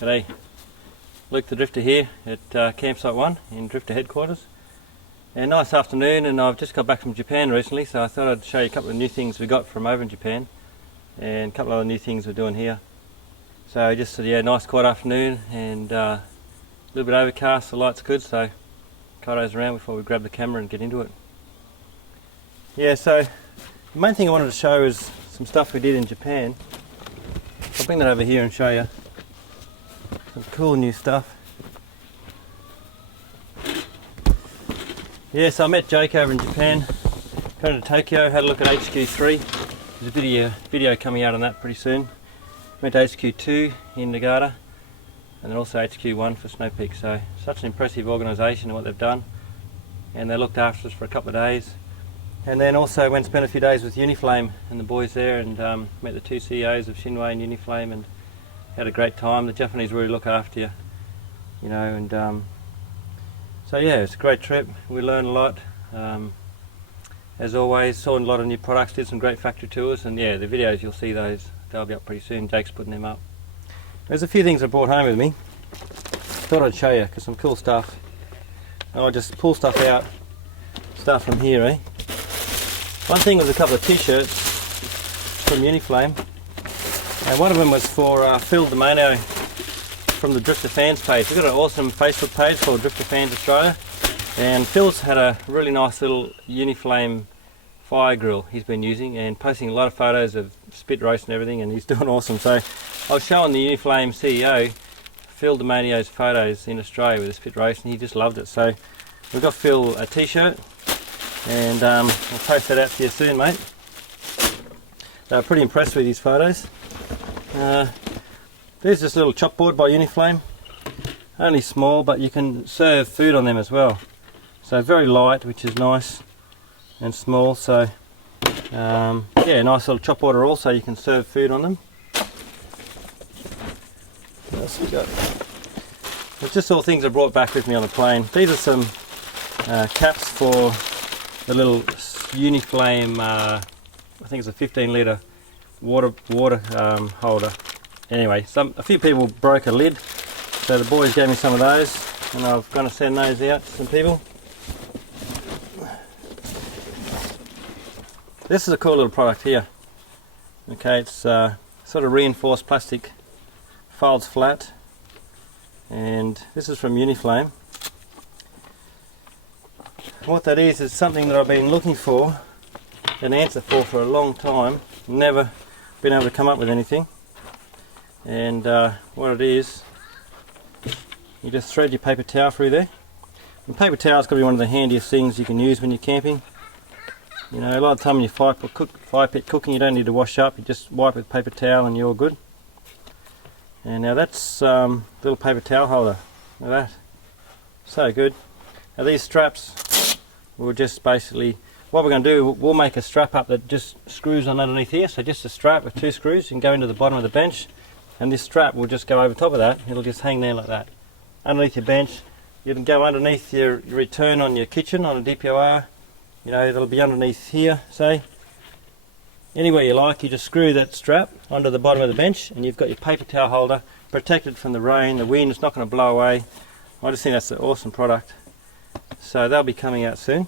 G'day, Luke the Drifter here at Campsite 1 in Drifter headquarters. And nice afternoon, and I've just got back from Japan recently, so I thought I'd show you a couple of new things we got from over in Japan and a couple of other new things we're doing here. So just nice quiet afternoon, and a little bit overcast, the light's good, so Kaito's around before we grab the camera and get into it. Yeah, so the main thing I wanted to show is some stuff we did in Japan. I'll bring that over here and show you. Some cool new stuff. Yeah, so I met Jake over in Japan, going to Tokyo, had a look at HQ3. There's a video coming out on that pretty soon. Went to HQ2 in Nagata, and then also HQ1 for Snowpeak. So such an impressive organisation and what they've done, and they looked after us for a couple of days. And then also went and spent a few days with Uniflame and the boys there, and met the two CEOs of Shinway and Uniflame, and had a great time. The Japanese really look after you, you know, and so yeah, it's a great trip. We learned a lot. As always, saw a lot of new products, did some great factory tours, and yeah, the videos, you'll see those. They'll be up pretty soon. Jake's putting them up. There's a few things I brought home with me. Thought I'd show you, because some cool stuff. And I'll just pull stuff out, start from here, eh? One thing was a couple of t-shirts from Uniflame. And one of them was for Phil Domanio from the Drifta Fans Page. We've got an awesome Facebook page called Drifta Fans Australia, and Phil's had a really nice little Uniflame fire grill he's been using and posting a lot of photos of spit roast and everything, and he's doing awesome. So I was showing the Uniflame CEO Phil Domanio's photos in Australia with the spit roast, and he just loved it. So we've got Phil a t-shirt, and I'll post that out to you soon, mate. They're pretty impressed with these photos. There's this little chop board by Uniflame, only small, but you can serve food on them as well. So very light, which is nice, and small. So yeah, nice little chop board also, you can serve food on them. What else we got? It's just all things I brought back with me on the plane. These are some caps for the little Uniflame, I think it's a 15 litre water holder. Anyway, a few people broke a lid, so the boys gave me some of those, and I'm going to send those out to some people. This is a cool little product here. Okay, it's sort of reinforced plastic, folds flat, and this is from Uniflame. What that is something that I've been looking for an answer for a long time. Never been able to come up with anything. And what it is, you just thread your paper towel through there. And paper towel's got to be one of the handiest things you can use when you're camping. You know, a lot of time when you're fire pit cooking, you don't need to wash up. You just wipe with paper towel and you're good. And now that's little paper towel holder. Look at that, so good. Now these straps, we'll just basically, what we're going to do, we'll make a strap up that just screws on underneath here. So just a strap with two screws, you can go into the bottom of the bench, and this strap will just go over top of that. It'll just hang there like that, underneath your bench. You can go underneath your return on your kitchen on a DPOR. You know, it'll be underneath here, say. Anywhere you like, you just screw that strap onto the bottom of the bench, and you've got your paper towel holder protected from the rain, the wind. It's not going to blow away. I just think that's an awesome product. So they'll be coming out soon.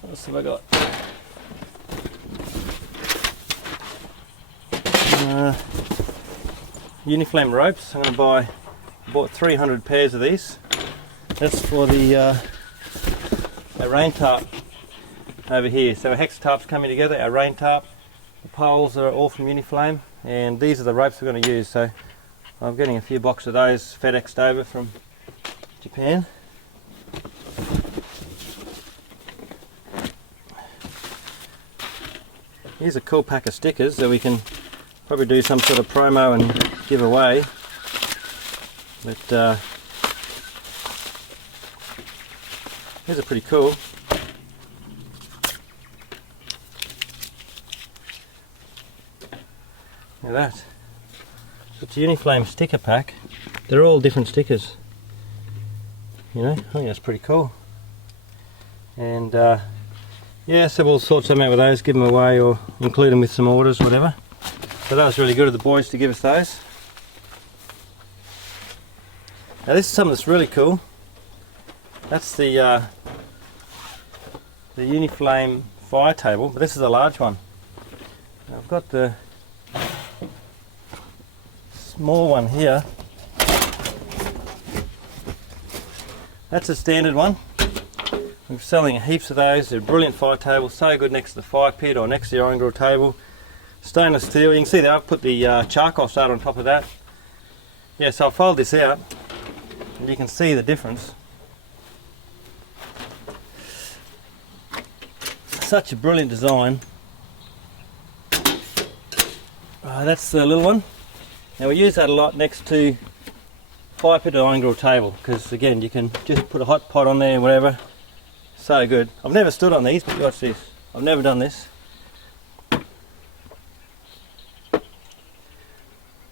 What else have I got? Uniflame ropes. I'm going to bought 300 pairs of these. That's for the rain tarp over here. So our hex tarp's coming together, our rain tarp. The poles are all from Uniflame, and these are the ropes we're going to use. So I'm getting a few boxes of those FedExed over from Japan. Here's a cool pack of stickers that we can probably do some sort of promo and give away. But these are pretty cool. Look at that. It's a Uniflame sticker pack. They're all different stickers. You know, I think that's pretty cool. And yeah, so we'll sort some out with those, give them away or include them with some orders, whatever. So that was really good of the boys to give us those. Now this is something that's really cool. That's the Uniflame fire table, but this is a large one. Now I've got the small one here. That's a standard one. We're selling heaps of those. They're brilliant fire tables, so good next to the fire pit or next to your iron grill table. Stainless steel, you can see there I've put the charcoal starter on top of that. Yeah, so I'll fold this out and you can see the difference. Such a brilliant design. That's the little one. Now we use that a lot next to fire pit or iron grill table because again you can just put a hot pot on there and whatever. So good. I've never stood on these, but watch this. I've never done this.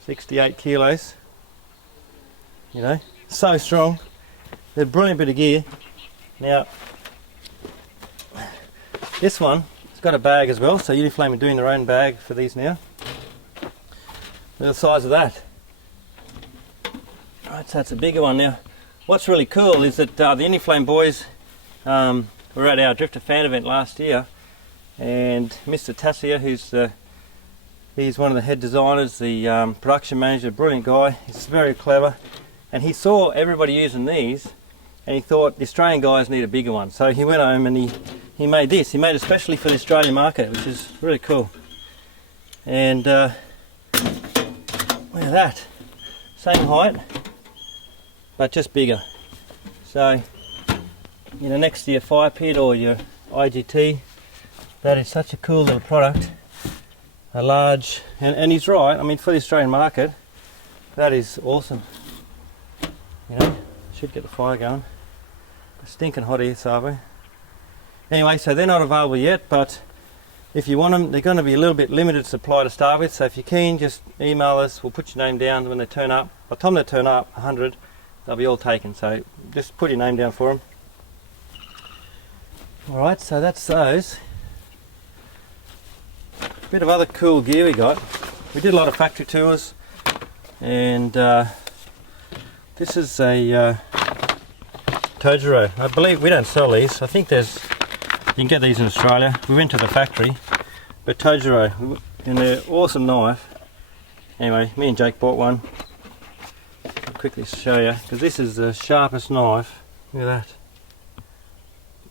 68 kilos. You know, so strong. They're a brilliant bit of gear. Now, this one, it's got a bag as well, so Uniflame are doing their own bag for these now. Look at the size of that. Right, so that's a bigger one now. What's really cool is that the Uniflame boys were at our Drifta fan event last year, and Mr. Tassia, he's one of the head designers, the production manager, brilliant guy. He's very clever, and he saw everybody using these, and he thought the Australian guys need a bigger one. So he went home and he made this. He made it especially for the Australian market, which is really cool. And look at that, same height, but just bigger. So, you know, next to your fire pit or your IGT, that is such a cool little product. A large, and he's right, I mean for the Australian market, that is awesome. You know, should get the fire going. It's stinking hot here, Sabo. Anyway, so they're not available yet, but if you want them, they're going to be a little bit limited supply to start with, so if you're keen, just email us, we'll put your name down when they turn up. By the time they turn up, 100, they'll be all taken, so just put your name down for them. Alright, so that's those. Bit of other cool gear we got. We did a lot of factory tours, and this is a Tojiro. I believe we don't sell these. I think you can get these in Australia. We went to the factory, but Tojiro, and they're an awesome knife. Anyway, me and Jake bought one. I'll quickly show you, because this is the sharpest knife. Look at that.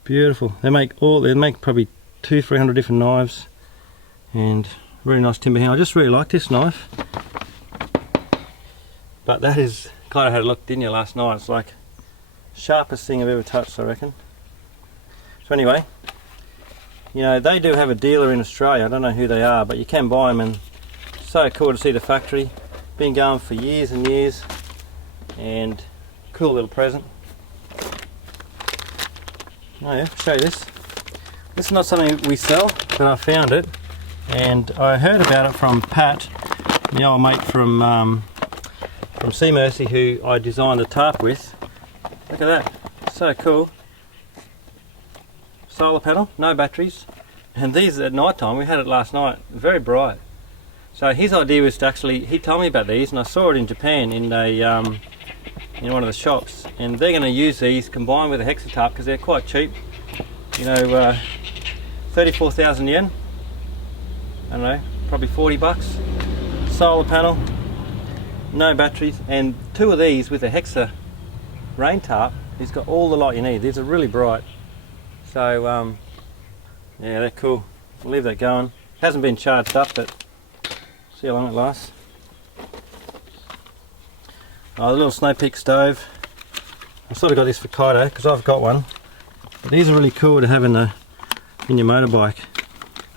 Beautiful. They make probably 200-300 different knives, and really nice timber handle. I just really like this knife. But that is, kind of had a look, didn't you, last night? It's like sharpest thing I've ever touched, I reckon. So anyway, you know, they do have a dealer in Australia. I don't know who they are, but you can buy them, and it's so cool to see the factory. Been going for years and years, and cool little present. Oh yeah, show you this. This is not something we sell, but I found it, and I heard about it from Pat, the old mate from Sea Mercy, who I designed the tarp with. Look at that, so cool. Solar panel, no batteries, and these at night time, we had it last night, very bright. So his idea was to actually, he told me about these, and I saw it in Japan in in one of the shops, and they're going to use these combined with a Hexatarp because they're quite cheap. You know, 34,000 yen. I don't know, probably 40 bucks. Solar panel, no batteries, and two of these with a Hexa rain tarp. It's got all the light you need. These are really bright. So yeah, they're cool. We'll leave that going. Hasn't been charged up, but see how long it lasts. Oh, the little Snowpeak stove. I sort of got this for Kaito because I've got one. But these are really cool to have in your motorbike.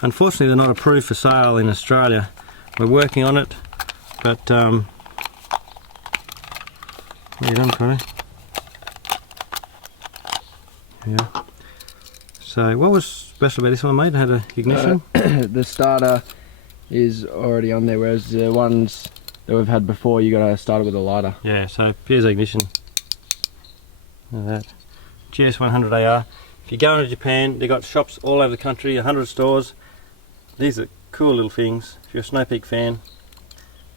Unfortunately, they're not approved for sale in Australia. We're working on it, but what are you done, Kaito? Yeah. So, what was special about this one, mate? It had an ignition. The starter is already on there, whereas the ones that we've had before, you got to start it with a lighter. Yeah, so here's the ignition. Look at that. GS100AR. if you go into Japan, they've got shops all over the country, 100 stores. These are cool little things. If you're a Snowpeak fan,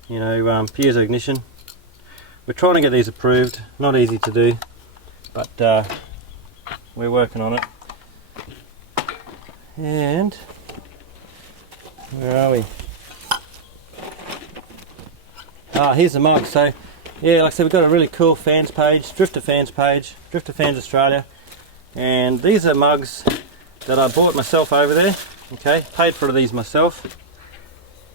you know, piezo ignition. We're trying to get these approved. Not easy to do, but we're working on it. And where are we? Here's the mug. So yeah, like I said, we've got a really cool fans page, Drifta Fans Page, Drifta Fans Australia, and these are mugs that I bought myself over there. Okay, paid for these myself.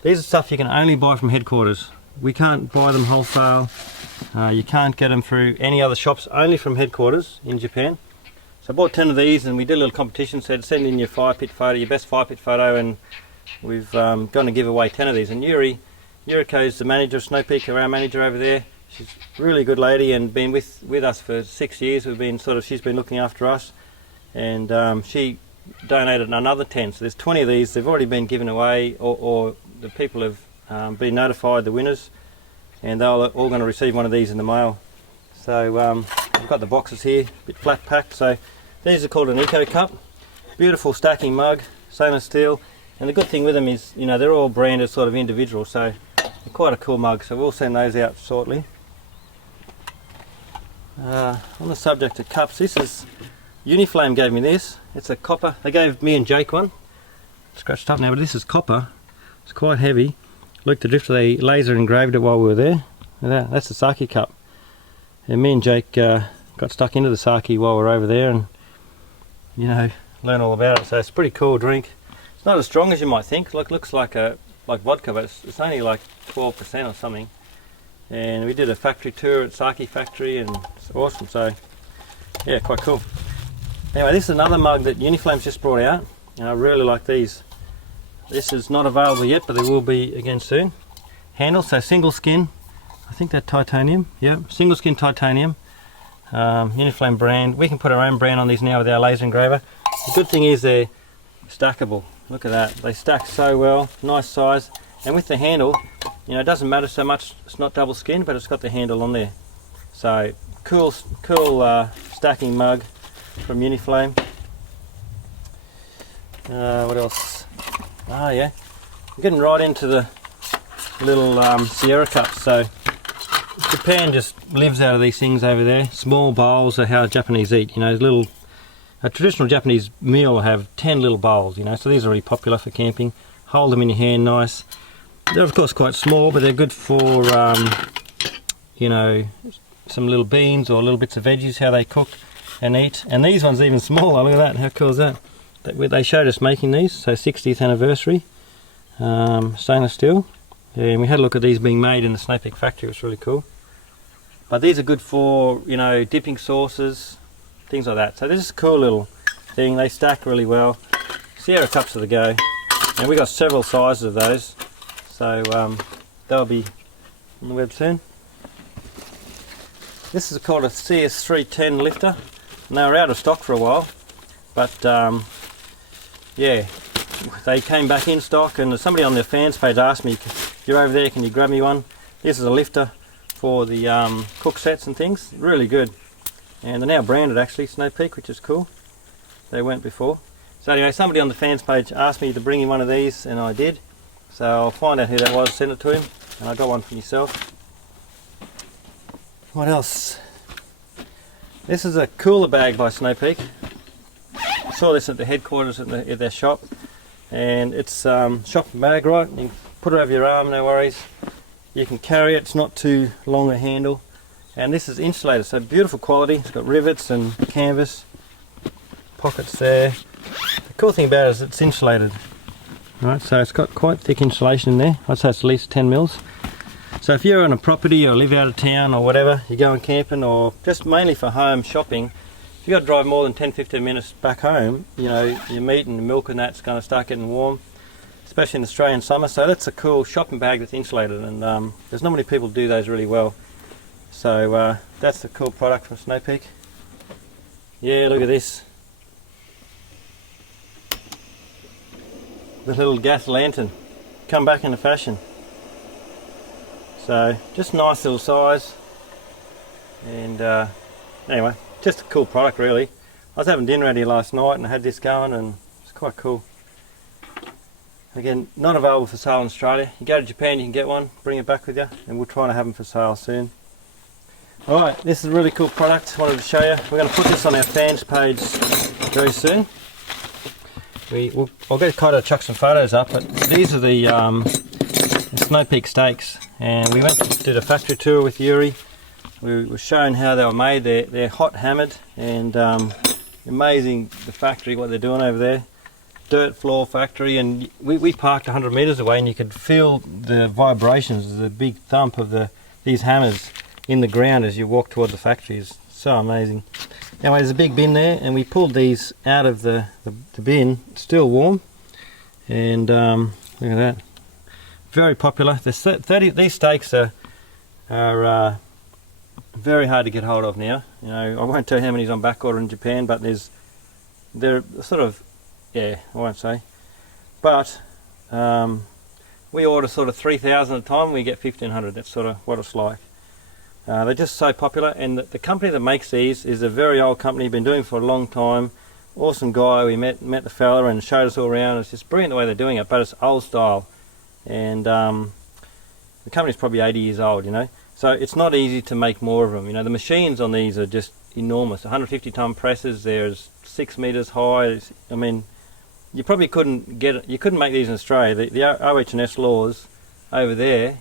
These are stuff you can only buy from headquarters. We can't buy them wholesale. You can't get them through any other shops, only from headquarters in Japan. So I bought 10 of these, and we did a little competition, said send in your fire pit photo, your best fire pit photo, and we've gone to give away 10 of these. And Yuriko's the manager of Snowpeak, our manager over there. She's a really good lady and been with us for 6 years. We've been she's been looking after us, and she donated another 10. So there's 20 of these. They've already been given away, or the people have been notified, the winners, and they're all going to receive one of these in the mail. So I've got the boxes here, a bit flat packed. So these are called an Eco Cup. Beautiful stacking mug, stainless steel, and the good thing with them is, you know, they're all branded sort of individual, so they're quite a cool mug. So we'll send those out shortly. On the subject of cups, this is Uniflame gave me this. It's a copper. They gave me and Jake one. Scratched up now, but this is copper. It's quite heavy. Look, the Drifter, they laser engraved it while we were there. That's the sake cup. And me and Jake got stuck into the sake while we were over there, and you know, learn all about it. So it's a pretty cool drink. It's not as strong as you might think. Looks like vodka, but it's only like 12% or something. And we did a factory tour at Sake factory, and it's awesome. So yeah, quite cool. Anyway, this is another mug that Uniflame's just brought out, and I really like these. This is not available yet, but they will be again soon. Handle, so single skin. I think that's titanium. Yeah, single skin titanium. Uniflame brand. We can put our own brand on these now with our laser engraver. The good thing is they're stackable. Look at that. They stack so well. Nice size. And with the handle, you know, it doesn't matter so much. It's not double skin, but it's got the handle on there. So cool stacking mug from Uniflame. What else? Oh yeah, I'm getting right into the little Sierra cups. So Japan just lives out of these things over there. Small bowls are how Japanese eat. You know, a traditional Japanese meal will have 10 little bowls. You know, so these are really popular for camping. Hold them in your hand, nice. They're of course quite small, but they're good for you know, some little beans or little bits of veggies, how they cook and eat. And these ones are even smaller. Look at that. How cool is that? They showed us making these, so 60th anniversary, stainless steel, and we had a look at these being made in the Snowpeak factory. It was really cool. But these are good for, you know, dipping sauces, things like that. So this is a cool little thing. They stack really well. Sierra cups are the go, and we got several sizes of those, so they'll be on the web soon. This is called a CS310 lifter, and they were out of stock for a while, but yeah, they came back in stock, and somebody on their fans page asked me, if you're over there, can you grab me one? This is a lifter for the cook sets and things. Really good. And they're now branded actually, Snowpeak, which is cool. They weren't before. So anyway, somebody on the fans page asked me to bring in one of these, and I did. So I'll find out who that was, send it to him, and I got one for myself. What else? This is a cooler bag by Snowpeak. I saw this at the headquarters at their shop, and it's shopping bag, right? You can put it over your arm, no worries. You can carry it, it's not too long a handle, and this is insulated, so beautiful quality. It's got rivets and canvas, pockets there. The cool thing about it is it's insulated, right? So it's got quite thick insulation in there. I'd say it's at least 10 mils. So if you're on a property or live out of town or whatever, you're going camping or just mainly for home shopping, if you've got to drive more than 10-15 minutes back home, you know, your meat and milk and that's going to start getting warm, especially in Australian summer. So that's a cool shopping bag that's insulated, and there's not many people do those really well. So that's the cool product from Snowpeak. Yeah, look at this. The little gas lantern, come back into fashion. So just nice little size, and anyway, just a cool product really. I was having dinner out here last night and I had this going, and it's quite cool. Again, not available for sale in Australia. You go to Japan, you can get one, bring it back with you, and we'll try to have them for sale soon. Alright, this is a really cool product I wanted to show you. We're going to put this on our fans page very soon. I'll get Kaito to chuck some photos up, but these are the Snowpeak stakes, and we did a factory tour with Yuri. We were shown how they were made. They're hot hammered, and amazing the factory, what they're doing over there. Dirt floor factory, and we parked 100 metres away, and you could feel the vibrations, the big thump of these hammers in the ground as you walk toward the factory. Is so amazing. Anyway, there's a big bin there, and we pulled these out of the bin, still warm, and look at that. Very popular. These stakes are very hard to get hold of now. You know, I won't tell you how many's on back order in Japan, but they're sort of, yeah, I won't say. But we order sort of 3,000 at a time, we get 1,500. That's sort of what it's like. They're just so popular, and the company that makes these is a very old company, been doing it for a long time. Awesome guy. We met the fella and showed us all around. It's just brilliant the way they're doing it, but it's old style, and the company's probably 80 years old, you know. So it's not easy to make more of them. You know, the machines on these are just enormous. 150 ton presses. There's 6 meters high. I mean, you probably couldn't make these in Australia. The OH&S laws over there,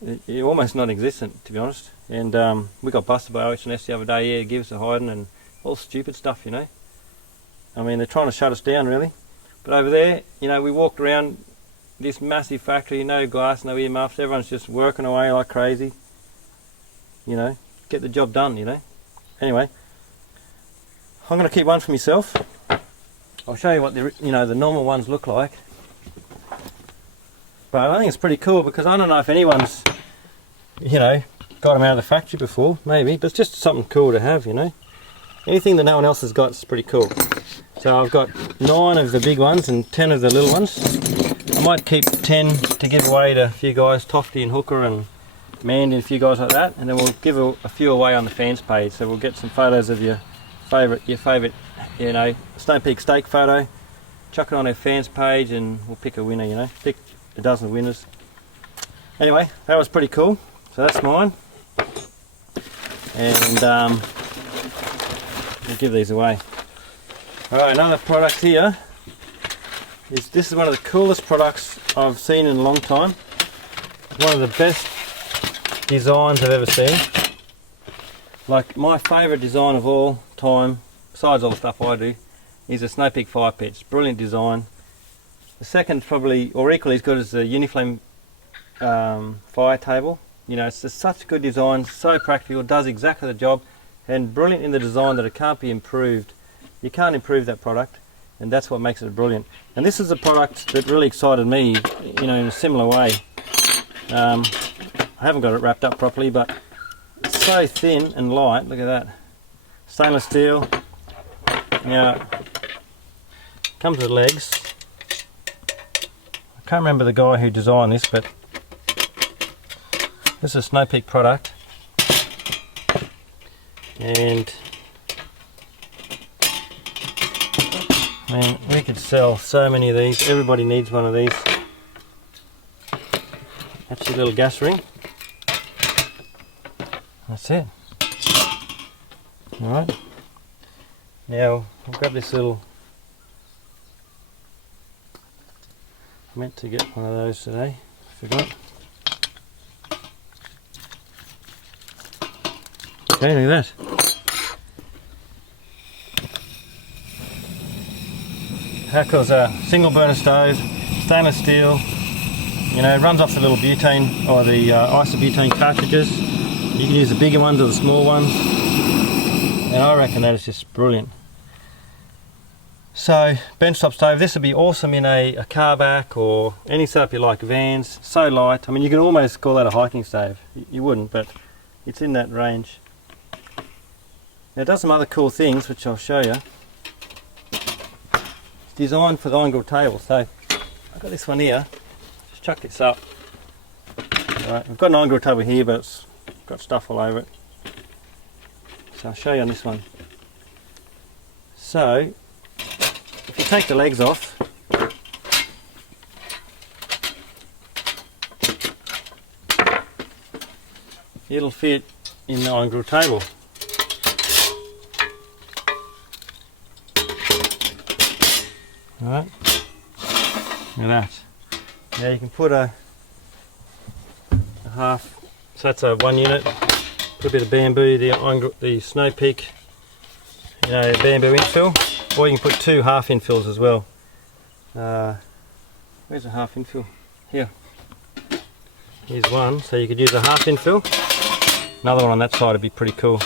they're almost non-existent, to be honest. And we got busted by OH&S the other day. Yeah, give us a hiding and all stupid stuff, you know. I mean, they're trying to shut us down, really. But over there, you know, we walked around this massive factory, no glass, no earmuffs. Everyone's just working away like crazy. You know, get the job done, you know. Anyway, I'm going to keep one for myself. I'll show you what the normal ones look like. But I think it's pretty cool, because I don't know if anyone's, you know, got them out of the factory before, maybe, but it's just something cool to have, you know. Anything that no one else has got is pretty cool. So I've got 9 of the big ones and 10 of the little ones. I might keep 10 to give away to a few guys, Tofty and Hooker and Mandy and a few guys like that, and then we'll give a few away on the fans page. So we'll get some photos of your favourite, you know, Snowpeak stake photo, chuck it on our fans page, and we'll pick a winner, you know, pick a dozen winners. Anyway, that was pretty cool. So that's mine, and we'll give these away. Alright, another product here is, this is one of the coolest products I've seen in a long time. One of the best designs I've ever seen. Like, my favourite design of all time, besides all the stuff I do, is a Snowpeak fire pitch. Brilliant design. The second, probably, or equally as good, as the Uniflame fire table. You know, it's just such a good design, so practical, does exactly the job, and brilliant in the design that it can't be improved. You can't improve that product, and that's what makes it brilliant. And this is a product that really excited me, you know, in a similar way. I haven't got it wrapped up properly, but it's so thin and light. Look at that. Stainless steel. Now, comes with legs. I can't remember the guy who designed this, but this is a Snowpeak product, and I mean, we could sell so many of these. Everybody needs one of these. That's your little gas ring. That's it. Alright. Now, I'll grab this little... I meant to get one of those today. Forgot. Okay, look at that. How cool is that? Single burner stove, stainless steel. You know, it runs off the little butane or the isobutane cartridges. You can use the bigger ones or the small ones. And I reckon that is just brilliant. So, benchtop stove, this would be awesome in a car back or any setup you like, vans. So light. I mean, you can almost call that a hiking stove. You wouldn't, but it's in that range. Now it does some other cool things, which I'll show you. It's designed for the angled table. So I've got this one here. Just chuck this up. Alright, I've got an angled table here, but it's got stuff all over it. So I'll show you on this one. So if you take the legs off, it'll fit in the iron grill table. Alright, look at that. Now you can put a half, so that's a 1 unit, put a bit of bamboo, the Snowpeak, you know, bamboo infill, or you can put 2 half infills as well. Where's a half infill? Here. Here's one, so you could use a half infill. Another one on that side would be pretty cool.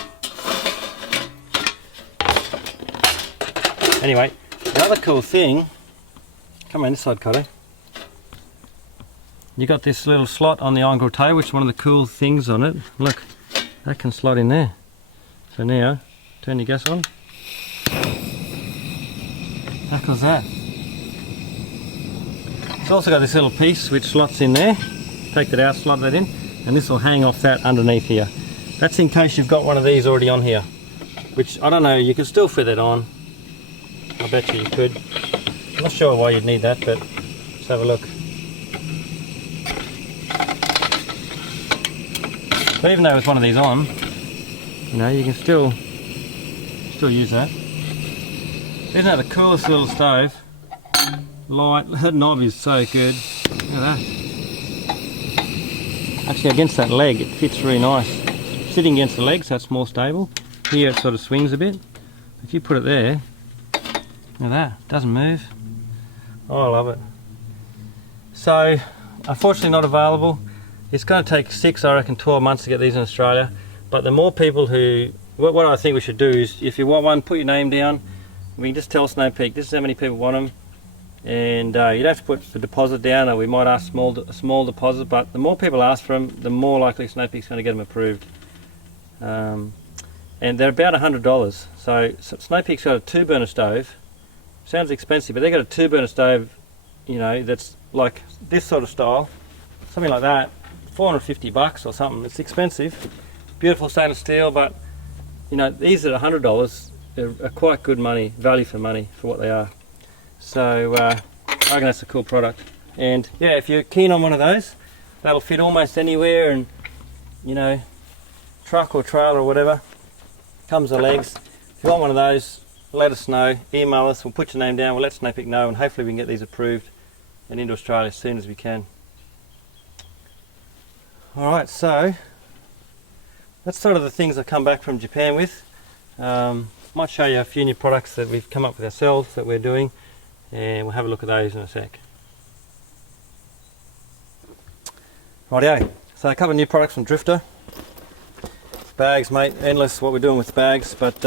Anyway, the other cool thing, come on this side, Kaito. You got this little slot on the iron grill table, which is one of the cool things on it. Look, that can slot in there. So now, turn your gas on. How cool is that? It's also got this little piece which slots in there. Take that out, slot that in, and this will hang off that underneath here. That's in case you've got one of these already on here, which I don't know, you can still fit it on. I bet you could. I'm not sure why you'd need that, but let's have a look. But even though it's one of these on, you know, you can still use that. Isn't that the coolest little stove? Light, that knob is so good. Look at that. Actually against that leg it fits really nice. Sitting against the leg so it's more stable. Here it sort of swings a bit. If you put it there, look at that, it doesn't move. Oh, I love it. So, unfortunately not available. It's going to take 6, I reckon 12 months to get these in Australia. But the more people who, what I think we should do is, if you want one, put your name down. We can just tell Snowpeak, this is how many people want them. And you don't have to put the deposit down, or we might ask a small deposit, but the more people ask for them, the more likely Snowpeak's going to get them approved. And they're about $100. So Snowpeak's got a 2-burner stove. Sounds expensive, but they've got a 2-burner stove, you know, that's like this sort of style, something like that, $450 or something. It's expensive. Beautiful stainless steel, but you know, these at $100 are quite good money, value for money for what they are. So I reckon that's a cool product. And yeah, if you're keen on one of those, that'll fit almost anywhere, and you know, truck or trailer or whatever, comes the legs. If you want one of those, let us know, email us, we'll put your name down, we'll let Snowpeak know, and hopefully we can get these approved and into Australia as soon as we can. Alright, so that's sort of the things I've come back from Japan with. Might show you a few new products that we've come up with ourselves that we're doing, and we'll have a look at those in a sec. Rightio, so a couple of new products from Drifta. Bags, mate, endless what we're doing with bags, but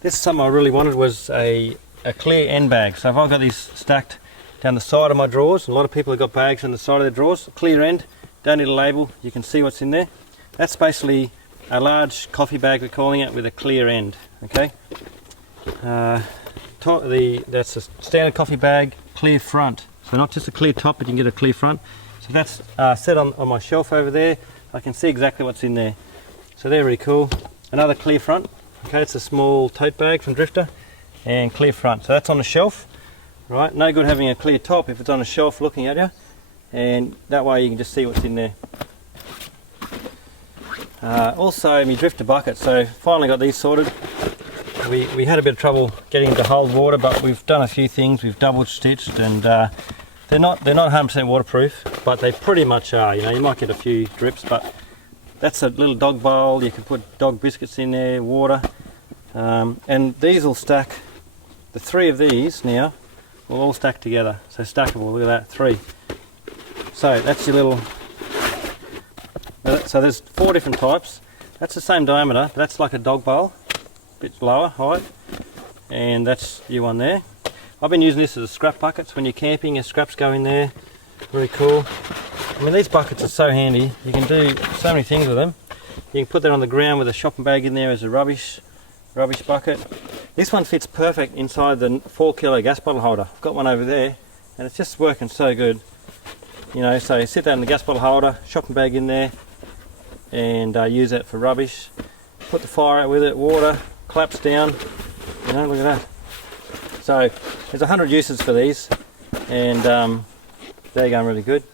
this is something I really wanted, was a clear end bag. So if I've got these stacked down the side of my drawers, a lot of people have got bags on the side of their drawers, clear end, don't need a label, you can see what's in there. That's basically a large coffee bag, we're calling it, with a clear end, okay? That's a standard coffee bag, clear front. So not just a clear top, but you can get a clear front. So that's set on my shelf over there. I can see exactly what's in there. So they're really cool. Another clear front. Okay, it's a small tote bag from Drifta, and clear front. So that's on the shelf, right? No good having a clear top if it's on a shelf looking at you, and that way you can just see what's in there. Also, my Drifta bucket. So finally got these sorted. We had a bit of trouble getting them to hold water, but we've done a few things. We've double stitched, and they're not 100% waterproof, but they pretty much are. You know, you might get a few drips, but that's a little dog bowl. You can put dog biscuits in there, water, and these will stack. The 3 of these now will all stack together. So stackable. Look at that, 3. So that's your little. So there's 4 different types. That's the same diameter, but that's like a dog bowl, a bit lower height, and that's your one there. I've been using this as a scrap buckets. When you're camping, your scraps go in there. Really cool. I mean, these buckets are so handy. You can do so many things with them. You can put that on the ground with a shopping bag in there as a rubbish bucket. This one fits perfect inside the 4 kilo gas bottle holder. I've got one over there, and it's just working so good. You know, so you sit that in the gas bottle holder, shopping bag in there, and use that for rubbish. Put the fire out with it, water, claps down. You know, look at that. So there's 100 uses for these, and they're going really good.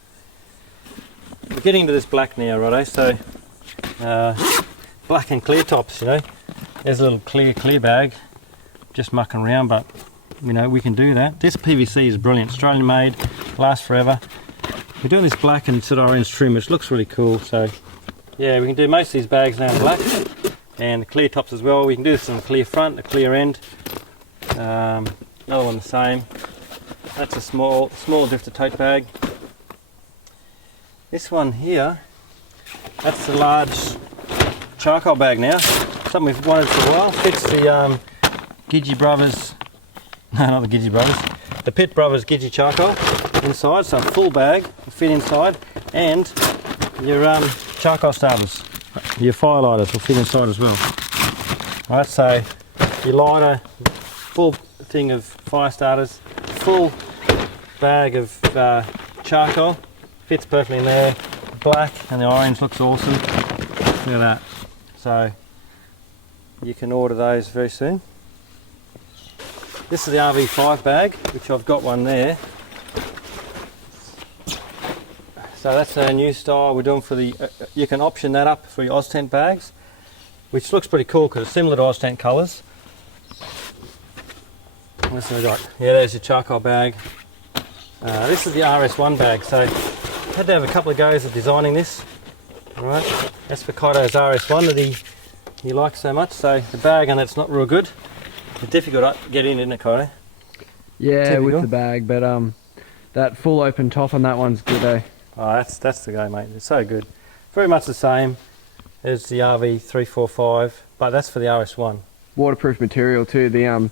We're getting into this black now, righto, so black and clear tops, you know. There's a little clear bag, just mucking around, but you know, we can do that. This PVC is brilliant, Australian made, lasts forever. We're doing this black and sort of orange trim, which looks really cool, so yeah, we can do most of these bags now in black, and the clear tops as well. We can do this on a clear front, a clear end. Another one the same. That's a small Drifta tote bag. This one here, that's the large charcoal bag now. Something we've wanted for a while. Fits the Gidgee Brothers, no, not the Gidgee Brothers, the Pitt Brothers Gidgee charcoal inside, so a full bag will fit inside, and your charcoal starters, your fire lighters will fit inside as well. Alright, so your lighter, full thing of fire starters, full bag of charcoal, fits perfectly in there. Black and the orange looks awesome. Look at that. So you can order those very soon. This is the Rv5 bag, which I've got one there. So that's a new style we're doing for the, you can option that up for your Oztent bags, which looks pretty cool because it's similar to Oztent colours. What's we got? Yeah, there's your charcoal bag. This is the RS1 bag, so I had to have a couple of goes at designing this. Alright, that's for Kaito's RS1 that he likes so much, so the bag and it's not real good. It's difficult to get in, isn't it, Kaito? Yeah, typical. with the bag, but that full open top on that one's good, eh? Oh, that's the go, mate. It's so good. Very much the same as the Rv345, but that's for the RS1. Waterproof material too. The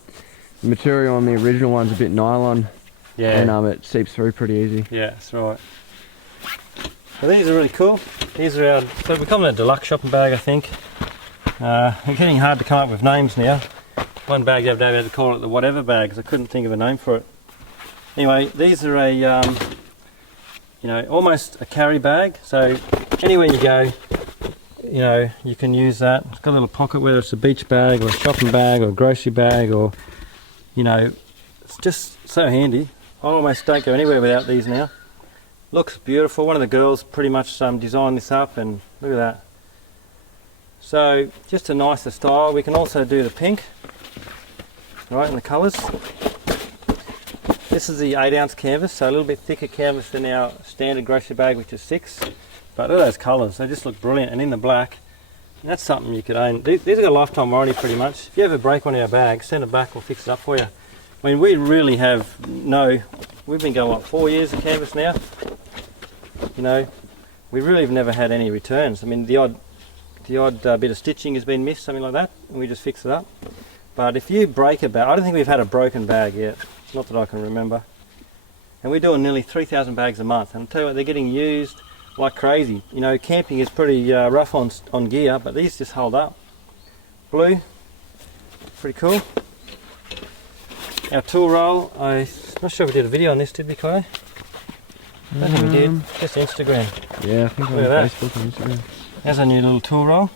material on the original one's a bit nylon. Yeah. And it seeps through pretty easy. Yeah, that's right. So these are really cool. These are our, so we call them a deluxe shopping bag, I think. It's getting hard to come up with names now. One bag the other day we had to call it the whatever bag because I couldn't think of a name for it. Anyway, these are a, you know, almost a carry bag. So anywhere you go, you know, you can use that. It's got a little pocket, whether it's a beach bag or a shopping bag or a grocery bag, or, you know, it's just so handy. I almost don't go anywhere without these now. Looks beautiful. One of the girls pretty much designed this up, and look at that. So just a nicer style. We can also do the pink, right, in the colours. This is the 8-ounce canvas, so a little bit thicker canvas than our standard grocery bag, which is 6. But look at those colours, they just look brilliant. And in the black, that's something you could own. These have got a lifetime warranty pretty much. If you ever break one of our bags, send it back, we'll fix it up for you. I mean, we really have we've been going, what, 4 years of canvas now? You know, we really have never had any returns. I mean, the odd bit of stitching has been missed, something like that, and we just fix it up. But if you break a bag, I don't think we've had a broken bag yet, not that I can remember. And we're doing nearly 3,000 bags a month, and I'll tell you what, they're getting used like crazy. You know, camping is pretty rough on gear, but these just hold up. Blue, pretty cool. Our tool roll, I'm not sure if we did a video on this, did we, Kai? I don't think we did, just Instagram. Yeah, I think on Facebook and Instagram. There's a new little tool roll.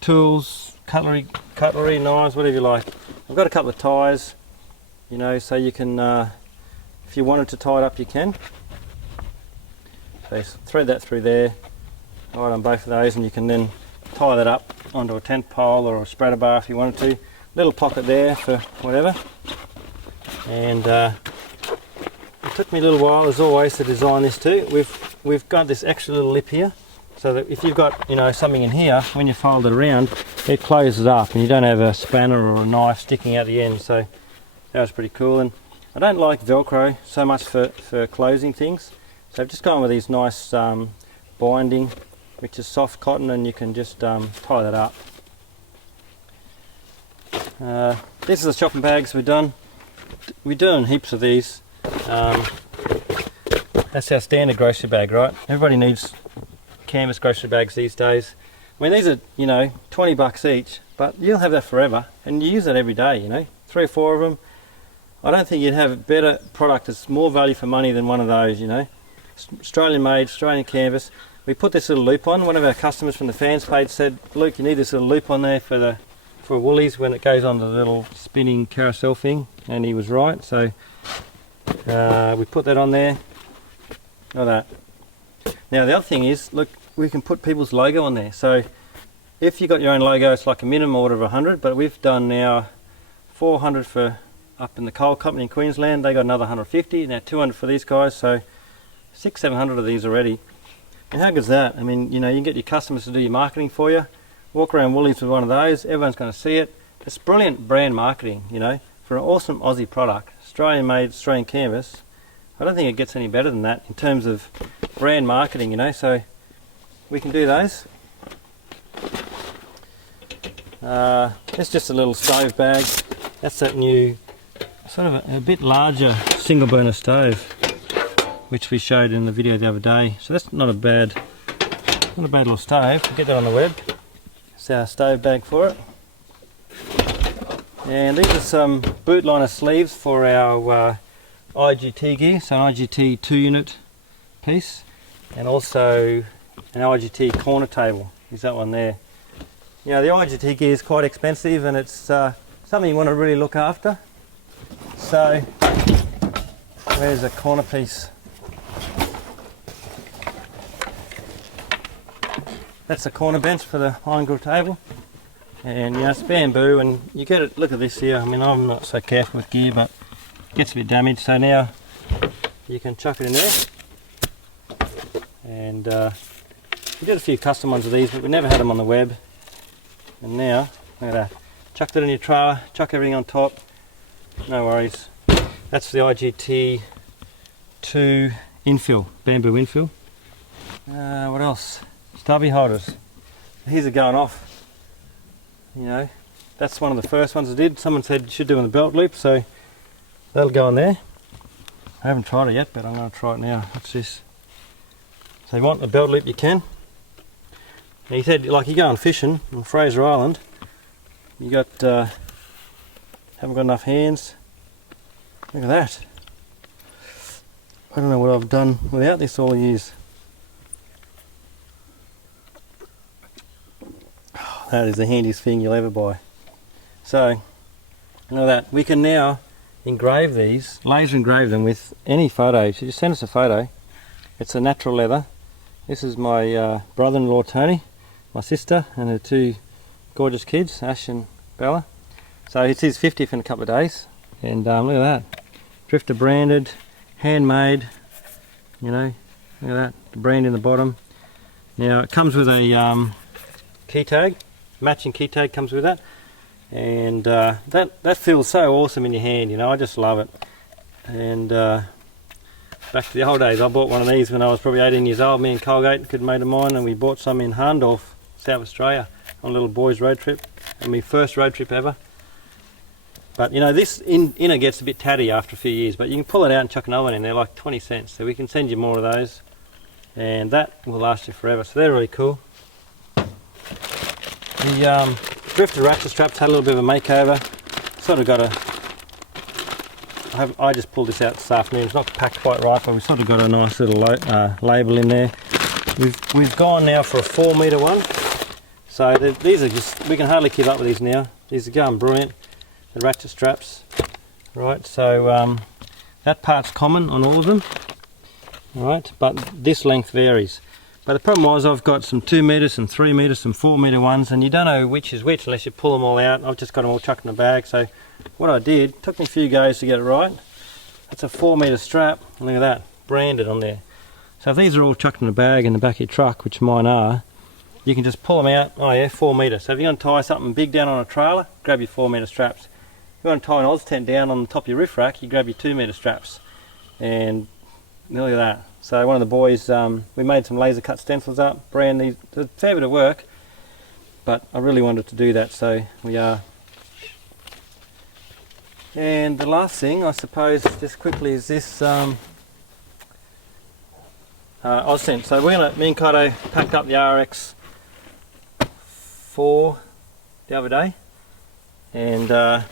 Tools, cutlery, knives, whatever you like. I've got a couple of ties, you know, so you can, if you wanted to tie it up, you can. So you thread that through there, right on both of those, and you can then tie that up onto a tent pole or a spreader bar if you wanted to. Little pocket there for whatever. And it took me a little while, as always, to design this too. We've got this extra little lip here, so that if you've got, you know, something in here, when you fold it around, it closes up, and you don't have a spanner or a knife sticking out the end. So that was pretty cool. And I don't like Velcro so much for closing things, so I've just gone with these nice binding, which is soft cotton, and you can just tie that up. This is the shopping bags we've done. We're doing heaps of these. That's our standard grocery bag, right? Everybody needs canvas grocery bags these days. I mean, these are, you know, 20 bucks each, but you'll have that forever, and you use that every day, you know, 3 or 4 of them. I don't think you'd have a better product that's more value for money than one of those, you know. Australian made, Australian canvas. We put this little loop on. One of our customers from the fans page said, Luke, you need this little loop on there for for Woolies when it goes on the little spinning carousel thing, and he was right. So we put that on there. Like that. Now the other thing is, look, we can put people's logo on there. So if you got your own logo, it's like a minimum order of 100, but we've done now 400 for up in the coal company in Queensland. They got another 150, now 200 for these guys, so 600-700 of these already. And how good is that? I mean, you know, you can get your customers to do your marketing for you. Walk around Woolies with one of those, everyone's going to see it. It's brilliant brand marketing, you know, for an awesome Aussie product, Australian made, Australian canvas. I don't think it gets any better than that in terms of brand marketing, you know, so we can do those. It's just a little stove bag. That's that new, sort of a bit larger single burner stove, which we showed in the video the other day. So that's not a bad little stove. We'll get that on the web. It's our stove bag for it. And these are some boot liner sleeves for our IGT gear, so an IGT 2 unit piece, and also an IGT corner table is that one there. You know, the IGT gear is quite expensive, and it's something you want to really look after. So there's a corner piece. That's the corner bench for the iron grill table, and you know, it's bamboo, and you get it. Look at this here. I mean, I'm not so careful with gear, but gets a bit damaged, so now you can chuck it in there. And we did a few custom ones of these, but we never had them on the web. And now, look at that, chuck it in your trailer, chuck everything on top, no worries. That's the IGT 2 infill, bamboo infill. What else? Stubby holders. These are going off, you know. That's one of the first ones I did. Someone said you should do in the belt loop, so that'll go in there. I haven't tried it yet, but I'm going to try it now. What's this? So you want a belt loop, you can. And he said, like, you go on fishing on Fraser Island, you got haven't got enough hands. Look at that. I don't know what I've done without this all the years. Oh, that is the handiest thing you'll ever buy. So, look at that. We can now engrave these, laser engrave them with any photo. So just send us a photo. It's a natural leather. This is my brother-in-law Tony, my sister, and her two gorgeous kids, Ash and Bella. So it's his 50th in a couple of days, and look at that. Drifta branded, handmade, you know, look at that, the brand in the bottom. Now it comes with a key tag, matching key tag comes with that. And that feels so awesome in your hand, you know. I just love it. And back to the old days, I bought one of these when I was probably 18 years old. Me and Colgate, a good mate of mine, and we bought some in Harndorf, South Australia, on a little boys road trip, and my first road trip ever. But you know, this inner gets a bit tatty after a few years, but you can pull it out and chuck another one in there, like 20 cents. So we can send you more of those, and that will last you forever. So they're really cool. The Drifta Ratchet Straps had a little bit of a makeover. Sort of got I just pulled this out this afternoon. It's not packed quite right, but we've sort of got a nice little label in there. We've gone now for a 4 metre one. So these are just, we can hardly keep up with these now. These are going brilliant. The ratchet straps, right? So that part's common on all of them, right? But this length varies. But the problem was I've got some 2 metres, some 3 metres, some 4 metre ones, and you don't know which is which unless you pull them all out. I've just got them all chucked in a bag. So what I did, took me a few goes to get it right. That's a 4 metre strap. Look at that, branded on there. So if these are all chucked in a bag in the back of your truck, which mine are, you can just pull them out. Oh yeah, 4 metre. So if you're going to tie something big down on a trailer, grab your 4 metre straps. If you want to tie an Oz tent down on the top of your roof rack, you grab your 2 metre straps. And look at that. So one of the boys, we made some laser cut stencils up, brand these, a fair bit of work, but I really wanted to do that, so we are. And the last thing, I suppose, just quickly, is this Oz tent. So me and Kaito packed up the RX4 the other day, and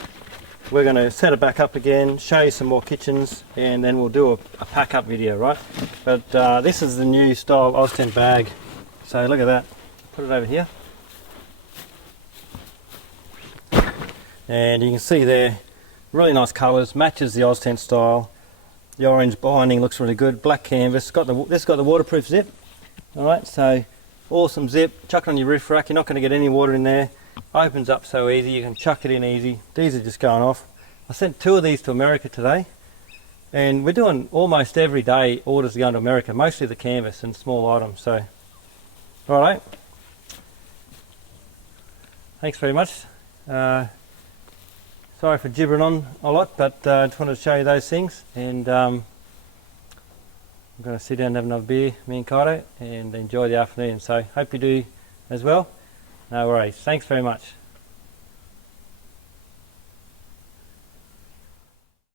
we're going to set it back up again, show you some more kitchens, and then we'll do a pack up video, right? But this is the new style Oz tent bag. So look at that. Put it over here. and you can see there, really nice colours, matches the Oztent style. The orange binding looks really good. Black canvas. This got the waterproof zip. All right, so awesome zip. Chuck it on your roof rack. You're not going to get any water in there. Opens up so easy. You can chuck it in easy. These are just going off. I sent 2 of these to America today, and we're doing almost every day orders going to America. Mostly the canvas and small items. So, all right. Thanks very much. Sorry for gibbering on a lot, but I just wanted to show you those things, and I'm going to sit down and have another beer, me and Kaito, and enjoy the afternoon. So hope you do as well. No worries. Thanks very much.